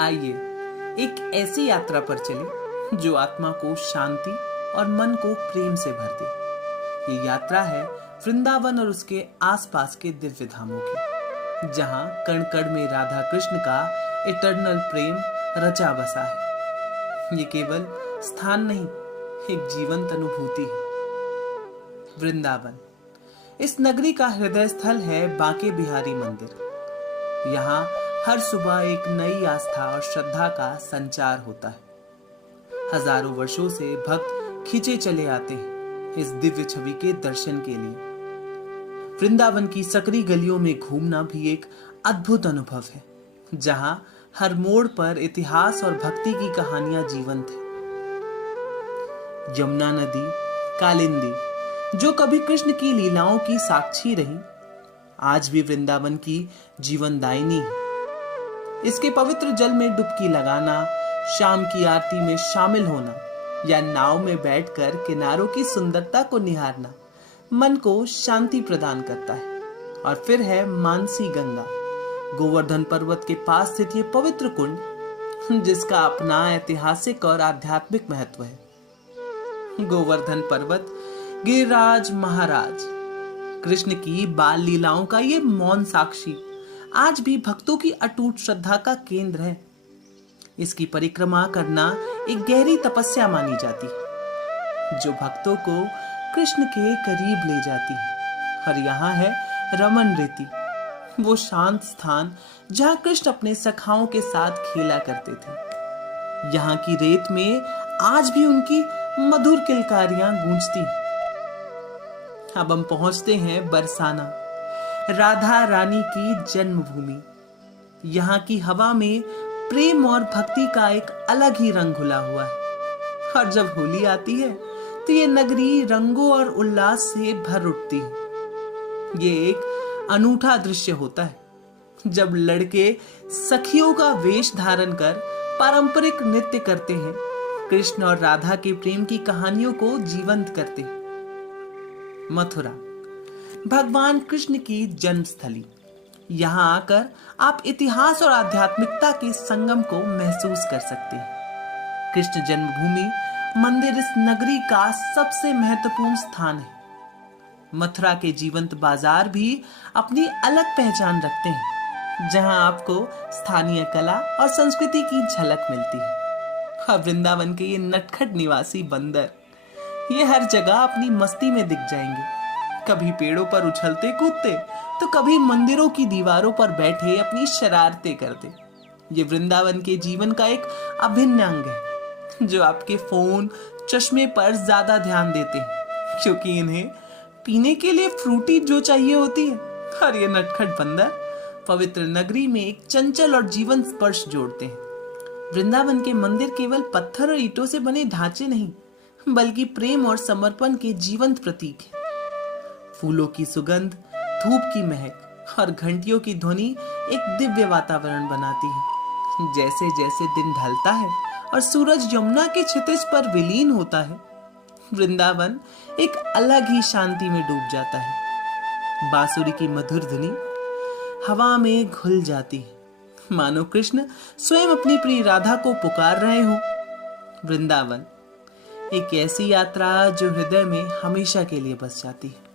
आइए एक ऐसी यात्रा पर चले जो आत्मा को शांति और मन को प्रेम से भर दे। ये यात्रा है वृंदावन और उसके आसपास के दिव्य धामों की, जहां कण कण में राधा कृष्ण का इटर्नल प्रेम रचा बसा है। ये केवल स्थान नहीं, एक जीवंत अनुभूति है। वृंदावन इस नगरी का हृदय स्थल है बांके बिहारी मंदिर। यहाँ हर सुबह एक नई आस्था और श्रद्धा का संचार होता है। हजारों वर्षों से भक्त खिंचे चले आते हैं इस दिव्य छवि के दर्शन के लिए। वृंदावन की सकरी गलियों में घूमना भी एक अद्भुत अनुभव है, जहां हर मोड़ पर इतिहास और भक्ति की कहानियां जीवंत है। यमुना नदी, कालिंदी, जो कभी कृष्ण की लीलाओं की साक्षी रही, आज भी वृंदावन की जीवनदायिनी है। इसके पवित्र जल में डुबकी लगाना, शाम की आरती में शामिल होना या नाव में बैठकर किनारों की सुंदरता को निहारना मन को शांति प्रदान करता है। और फिर है मानसी गंगा, गोवर्धन पर्वत के पास स्थित ये पवित्र कुंड, जिसका अपना ऐतिहासिक और आध्यात्मिक महत्व है। गोवर्धन पर्वत गिरिराज महाराज कृष्ण की बाल लीलाओं का ये मौन साक्षी आज भी भक्तों की अटूट श्रद्धा का केंद्र है। इसकी परिक्रमा करना एक गहरी तपस्या मानी जाती है, जो भक्तों को कृष्ण के करीब ले जाती है। और यहाँ है रमन रेती, वो शांत स्थान जहाँ कृष्ण अपने सखाओं के साथ खेला करते थे। यहाँ की रेत में आज भी उनकी मधुर किलकारियां गूंजती हैं। अब हम पहुंचते हैं बरसाना, राधा रानी की जन्मभूमि। यहाँ की हवा में प्रेम और भक्ति का एक अलग ही रंग घुला हुआ है। और जब होली आती है तो ये नगरी रंगों और उल्लास से भर उठती है। ये एक अनूठा दृश्य होता है, जब लड़के सखियों का वेश धारण कर पारंपरिक नृत्य करते हैं, कृष्ण और राधा के प्रेम की कहानियों को जीवंत करते हैं। मथुरा भगवान कृष्ण की जन्मस्थली। यहाँ आकर आप इतिहास और आध्यात्मिकता के संगम को महसूस कर सकते हैं। कृष्ण जन्मभूमि मंदिर इस नगरी का सबसे महत्वपूर्ण स्थान है। मथुरा के जीवंत बाजार भी अपनी अलग पहचान रखते हैं, जहाँ आपको स्थानीय कला और संस्कृति की झलक मिलती है। और वृंदावन के ये नटखट निवासी बंदर, ये हर जगह अपनी मस्ती में दिख जाएंगे। कभी पेड़ों पर उछलते कूदते, तो कभी मंदिरों की दीवारों पर बैठे अपनी शरारतें करते। ये वृंदावन के जीवन का एक अभिन्न अंग है, जो आपके फोन चश्मे पर ज्यादा ध्यान देते हैं, क्योंकि इन्हें पीने के लिए फ्रूटी जो चाहिए होती है। और ये नटखट बंदर पवित्र नगरी में एक चंचल और जीवंत स्पर्श जोड़ते हैं। वृंदावन के मंदिर केवल पत्थर और ईंटों से बने ढांचे नहीं, बल्कि प्रेम और समर्पण के जीवंत प्रतीक है। फूलों की सुगंध, धूप की महक और घंटियों की ध्वनि एक दिव्य वातावरण बनाती है। जैसे जैसे दिन ढलता है और सूरज यमुना के क्षितिज पर विलीन होता है, वृंदावन एक अलग ही शांति में डूब जाता है। बांसुरी की मधुर ध्वनि हवा में घुल जाती है, मानो कृष्ण स्वयं अपनी प्रिय राधा को पुकार रहे हो। वृंदावन एक ऐसी यात्रा जो हृदय में हमेशा के लिए बस जाती है।